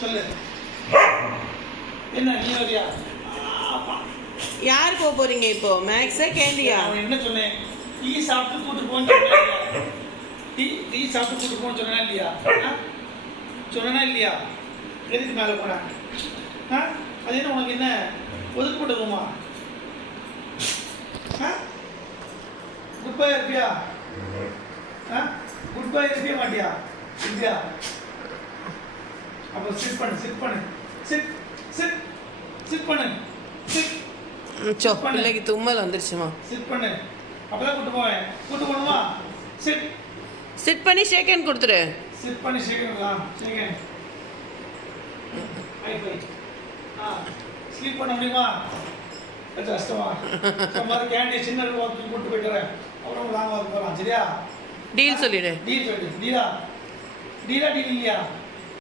சொல்லு. என்ன நீ வரியா? யார் போக போறீங்க இப்போ? மேக்ஸா கேண்டியா? நான் என்ன சொன்னேன்? டீ சாப்பிட்டு கூட்டு போன்னு சொன்னேன். டீ சாப்பிட்டு கூட்டு போன்னு சொன்னா இல்லையா? சொன்னா இல்லையா? எதுக்கு மேலே போனேன்? அது என்ன உனக்கு என்ன ஒதுக்கப்பட்ட ரூமா? குட் பை இருப்பியா? குட் பை இருப்பியா மாட்டியா? இல்லையா? அப்போ சிட் பண்ணு சிட் பண்ணு சிட். பிள்ளைக்கு தும்மல் வந்துருச்சுமா. சிட் பண்ணு. அப்பதான் கூட்டு போகணுமா? சிட் பண்ணி ஷேக் ஹேண்ட் கொடுத்துரு. சிட் பண்ணி ஷேக் ஹேண்ட். ஸ்லீப் பண்ண முடியுமா? கஷ்டமா? மாதிரி கேண்டி சின்ன வாக்கிங் கூட்டு போயிட்டுறேன். அப்புறம் லாங் வாக் போகலாம். சரியா? டீல் சொல்லிடு. டீல் இல்லையா?